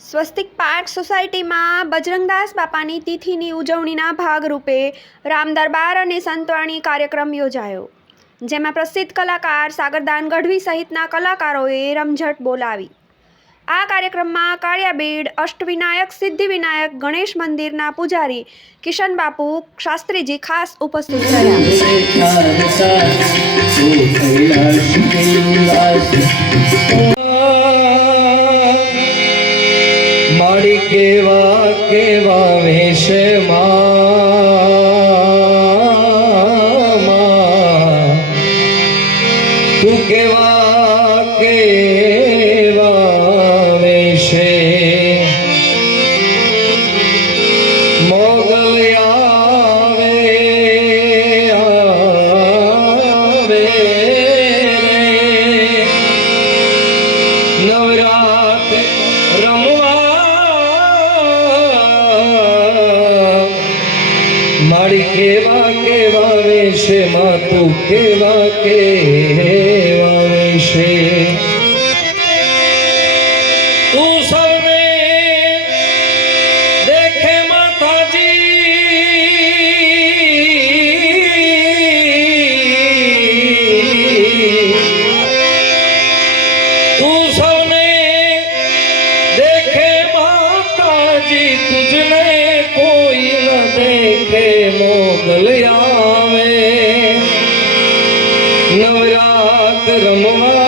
સ્વસ્તિક park સોસાયટીમાં બજરંગદાસ બાપાની તિથિની ઉજવણીના ભાગરૂપે રામ દરબાર અને સંતવાણી કાર્યક્રમ યોજાયો જેમાં પ્રસિદ્ધ કલાકાર સાગરદાન ગઢવી સહિતના કલાકારોએ રમઝટ બોલાવી આ કાર્યક્રમમાં કાળિયાબીડ અષ્ટવિનાયક સિદ્ધિવિનાયક ગણેશ મંદિરના પૂજારી કિશન બાપુ શાસ્ત્રીજી ખાસ ઉપસ્થિત રહ્યા મારી કેવા કેવા વેશમાં તું કેવા કેવા મારી કેવા કેવા વેશે માં તું કેવા કેવા નવરાત રમવા